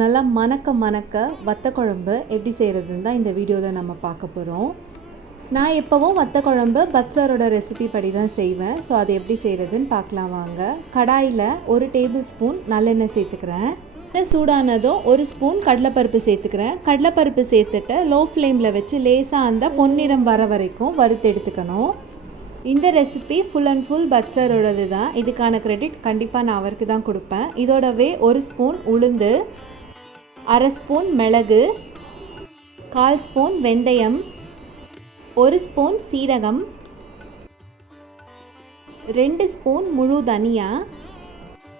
நல்லா மணக்க மணக்க வத்த குழம்பு எப்படி செய்கிறதுன்னு தான் இந்த வீடியோவில் நம்ம பார்க்க போகிறோம் நான் எப்போவும் வத்த குழம்பு பச்சாரோட ரெசிபி படி தான் செய்வேன். ஸோ அது எப்படி செய்கிறதுன்னு பார்க்கலாம் வாங்க. கடாயில் ஒரு டேபிள் ஸ்பூன் நல்லெண்ணெய் சேர்த்துக்கிறேன். சூடானதும் ஒரு ஸ்பூன் கடலைப்பருப்பு சேர்த்துக்கிறேன். கடலைப்பருப்பு சேர்த்துட்டு லோ ஃப்ளேமில் வச்சு லேசாக அந்த பொன்னிறம் வர வரைக்கும் வறுத்து எடுத்துக்கணும். இந்த ரெசிபி ஃபுல் அண்ட் ஃபுல் பட்சரோடது தான் இதுக்கான க்ரெடிட் கண்டிப்பாக நான் அவருக்கு தான் கொடுப்பேன். இதோடவே ஒரு ஸ்பூன் உளுந்து அரை ஸ்பூன் மிளகு கால் ஸ்பூன் வெந்தயம் ஒரு ஸ்பூன் சீரகம் ரெண்டு ஸ்பூன் முழு தனியா.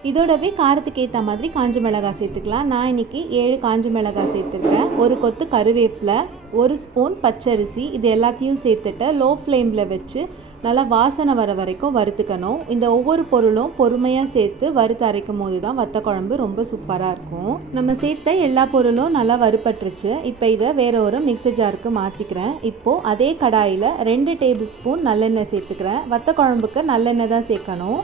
இதோடவே காரத்துக்கு ஏற்ற மாதிரி காஞ்ச மிளகாய் சேர்த்துக்கலாம். நான் இன்றைக்கி ஏழு காஞ்ச மிளகாய் சேர்த்துருக்கேன் ஒரு கொத்து கருவேப்பிலை ஒரு ஸ்பூன் பச்சரிசி இது எல்லாத்தையும் சேர்த்துட்டு லோ ஃப்ளேமில் வச்சு நல்லா வாசனை வர வரைக்கும் வறுத்துக்கணும். இந்த ஒவ்வொரு பொருளும் பொறுமையாக சேர்த்து வறுத்து அரைக்கும் போது தான் வத்த குழம்பு ரொம்ப சூப்பராக இருக்கும். நம்ம சேர்த்த எல்லா பொருளும் நல்லா வறுப்பட்டுருச்சு இப்போ இதை வேற ஒரு மிக்சர் ஜாருக்கு மாற்றிக்கிறேன் இப்போது அதே கடாயில் ரெண்டு டேபிள் ஸ்பூன் நல்லெண்ணெய் சேர்த்துக்கிறேன். வத்த குழம்புக்கு நல்லெண்ணெய் தான் சேர்க்கணும்.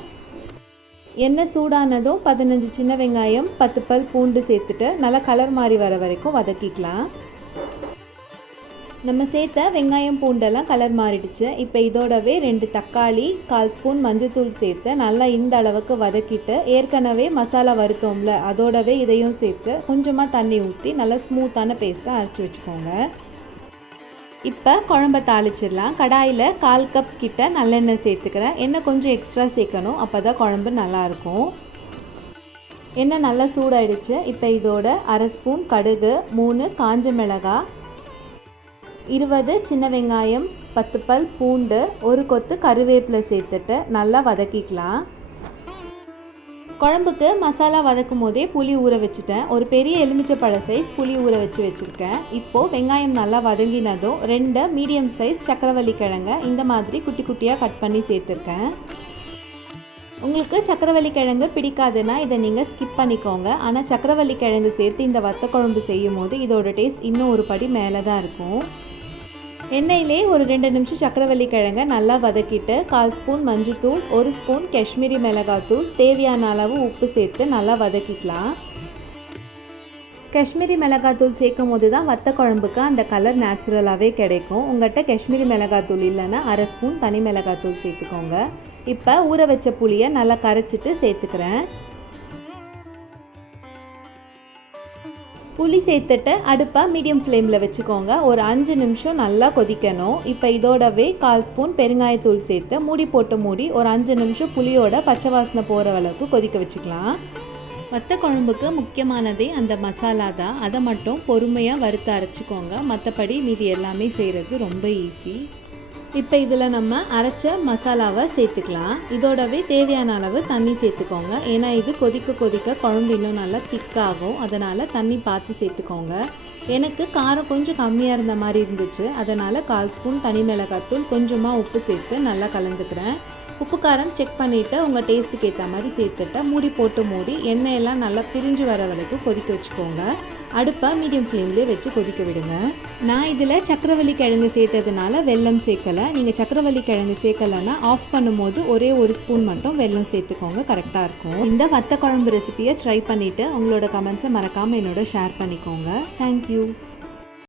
எண்ணெய் சூடானதும் பதினஞ்சு சின்ன வெங்காயம் பத்து பல் பூண்டு சேர்த்துட்டு நல்லா கலர் மாறி வர வரைக்கும் வதக்கிக்கலாம். நம்ம சேர்த்த வெங்காயம் பூண்டெல்லாம் கலர் மாறிடுச்சு. இப்போ இதோடவே ரெண்டு தக்காளி கால் ஸ்பூன் மஞ்சத்தூள் சேர்த்து நல்லா இந்த அளவுக்கு வதக்கிட்டு ஏற்கனவே மசாலா வறுத்தோம்ல அதோடவே இதையும் சேர்த்து கொஞ்சமாக தண்ணி ஊற்றி நல்லா ஸ்மூத்தான பேஸ்ட்டை அரைச்சி வச்சுக்கோங்க. இப்போ குழம்ப தாளிச்சிடலாம். கடாயில் கால் கப் கிட்ட நல்லெண்ணெய் சேர்த்துக்கிறேன். எண்ணெய் கொஞ்சம் எக்ஸ்ட்ரா சேர்க்கணும். அப்போ தான் குழம்பு நல்லாயிருக்கும் எண்ணெய் நல்லா சூடாயிடுச்சு. இப்போ இதோட அரை ஸ்பூன் கடுகு மூணு காஞ்ச மிளகாய் இருபது சின்ன வெங்காயம் பத்து பல் பூண்டு ஒரு கொத்து கருவேப்பிலை சேர்த்துட்டு நல்லா வதக்கிக்கலாம். குழம்புக்கு மசாலா வதக்கும் போதே புளி ஊற வச்சுட்டேன். ஒரு பெரிய எலுமிச்சை பழ சைஸ் புளி ஊற வச்சு வச்சுருக்கேன். இப்போது வெங்காயம் நல்லா வதங்கினதும் ரெண்டு மீடியம் சைஸ் சக்கரவள்ளி கிழங்க இந்த மாதிரி குட்டி குட்டியாக கட் பண்ணி சேர்த்துருக்கேன். உங்களுக்கு சக்கரவள்ளி கிழங்கு பிடிக்காதுன்னா இதை நீங்கள் ஸ்கிப் பண்ணிக்கோங்க. ஆனால் சக்கரவள்ளி கிழங்கு சேர்த்து இந்த வத்த குழம்பு செய்யும் போது இதோட டேஸ்ட் இன்னும் ஒரு படி மேலே தான் இருக்கும். எண்ணெயிலே ஒரு ரெண்டு நிமிஷம் சக்கரவள்ளி கிழங்கை நல்லா வதக்கிட்டு கால் ஸ்பூன் மஞ்சத்தூள் ஒரு ஸ்பூன் காஷ்மீரி மிளகாத்தூள் தேவையான அளவு உப்பு சேர்த்து நல்லா வதக்கிக்கலாம். காஷ்மீரி மிளகாத்தூள் சேர்க்கும் போது தான் வத்த குழம்புக்கு அந்த கலர் நேச்சுரலாகவே கிடைக்கும். உங்கள்கிட்ட காஷ்மீரி மிளகாத்தூள் இல்லைன்னா அரை ஸ்பூன் தனி மிளகாத்தூள் சேர்த்துக்கோங்க. இப்போ ஊற வச்ச புளியை நல்லா கரைச்சிட்டு சேர்த்துக்கிறேன். புளி சேர்த்துட்டு அடுப்பை மீடியம் ஃப்ளேமில் வச்சுக்கோங்க. ஒரு அஞ்சு நிமிஷம் நல்லா கொதிக்கணும். இப்போ இதோடவே கால் ஸ்பூன் பெருங்காயத்தூள் சேர்த்து மூடி போட்டு மூடி ஒரு அஞ்சு நிமிஷம் புளியோட பச்சை வாசனை போகிற அளவுக்கு கொதிக்க வச்சுக்கலாம். வத்த குழம்புக்கு முக்கியமானதே அந்த மசாலா தான். அதை மட்டும் பொறுமையாக வறுத்து அரைச்சிக்கோங்க. மற்றபடி மீதி எல்லாமே செய்கிறது ரொம்ப ஈஸி இப்போ இதில் நம்ம அரைச்ச மசாலாவை சேர்த்துக்கலாம். இதோடவே தேவையான அளவு தண்ணி சேர்த்துக்கோங்க. ஏன்னா இது கொதிக்க கொதிக்க குழம்பு இன்னும் நல்லா திக்காகும் அதனால் தண்ணி பார்த்து சேர்த்துக்கோங்க. எனக்கு காரம் கொஞ்சம் கம்மியாக இருந்த மாதிரி இருந்துச்சு. அதனால் கால் ஸ்பூன் தனி மிளகாத்தூள் கொஞ்சமாக உப்பு சேர்த்து நல்லா கலந்துக்கிறேன். உப்பு காரம் செக் பண்ணிவிட்டு உங்கள் டேஸ்ட்டுக்கு ஏற்ற மாதிரி சேர்த்துட்டு மூடி போட்டு மூடி எண்ணெயெல்லாம் நல்லா பிரிஞ்சு வர வரைக்கும் கொதிக்க வச்சுக்கோங்க. அடுப்பை மீடியம் ஃப்ளேம்லேயே வச்சு கொதிக்க விடுங்க. நான் இதில் சக்கரவள்ளி கிழங்கு சேர்த்ததுனால வெல்லம் சேர்க்கலை. நீங்கள் சக்கரவள்ளி கிழங்கு சேர்க்கலைன்னா ஆஃப் பண்ணும்போது ஒரே ஒரு ஸ்பூன் மட்டும் வெல்லம் சேர்த்துக்கோங்க. கரெக்டாக இருக்கும். இந்த வத்த குழம்பு ரெசிபியை ட்ரை பண்ணிவிட்டு உங்களோட கமெண்ட்ஸை மறக்காமல் என்னோட ஷேர் பண்ணிக்கோங்க. தேங்க்யூ